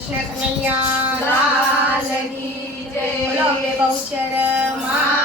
કૃષ્ણ કનૈયા લાલની જય. બોલો કે બહુ માતની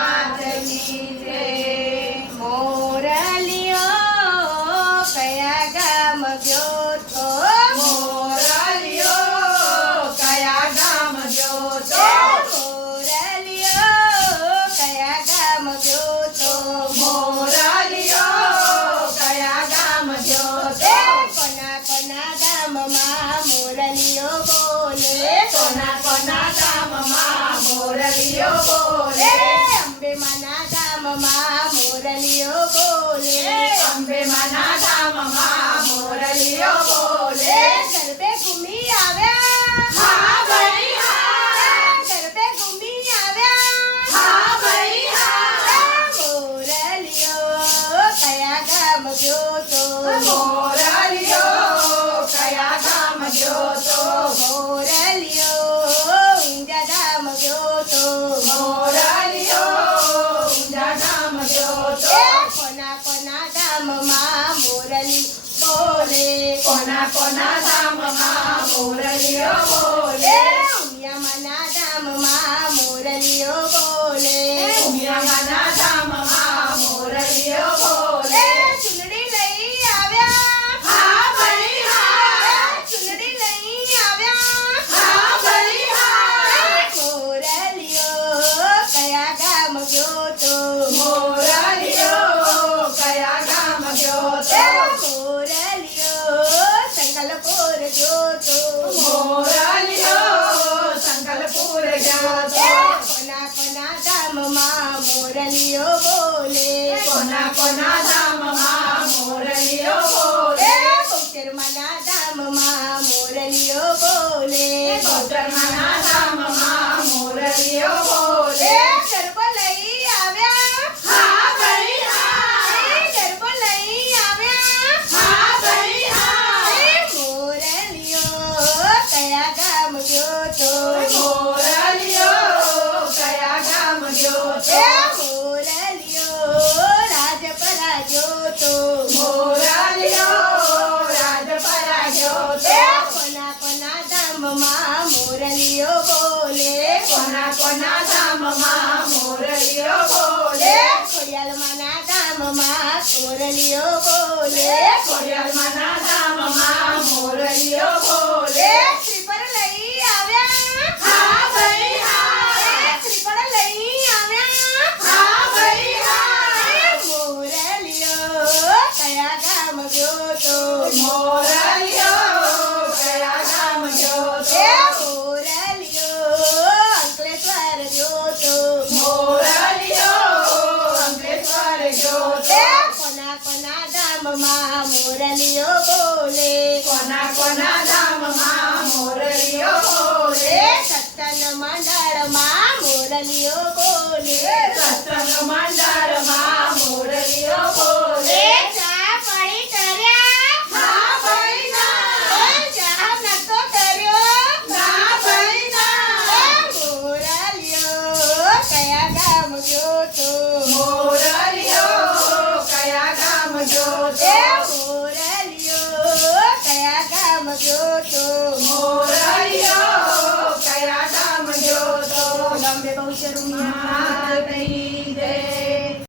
બોલે. અંબે માના બોલે. ગરબે ઘૂમી આવ્યા. હા ભાઈ હા. ગરબે ઘૂમી આવ્યા. હા ભાઈ હા. મોરલિયો કયા ગામ ગયો તો મોરલિયો કયા ગામ ગયો કોના મોરલિયો એ બોલે ઉમિયામાના ગામમાં મોરલીઓ બોલે. કોના કોના ધામમાં મોરલિયો એ બોલે બહુચરમાના ગામમાં મોરલીઓ બોલે ગૌતમના ધામમાં મોરલીઓ બોલે. ધામમાં એ બોલે. શ્રીફળ લઈ આવ્યા. હા ભાઈ હા. એ લઈ આવ્યા. હા ભાઈ હા. મોરલીઓ કયા ગામ ગયો તો? મોરલિયો કોના ગામમાં મોરલીઓ બોલે કોના કોના ધામમાં મોરલિયો એ બોલે સત્સંગ મંડળમાં મોરલીઓ બોલે સત્સંગ મંડળમાં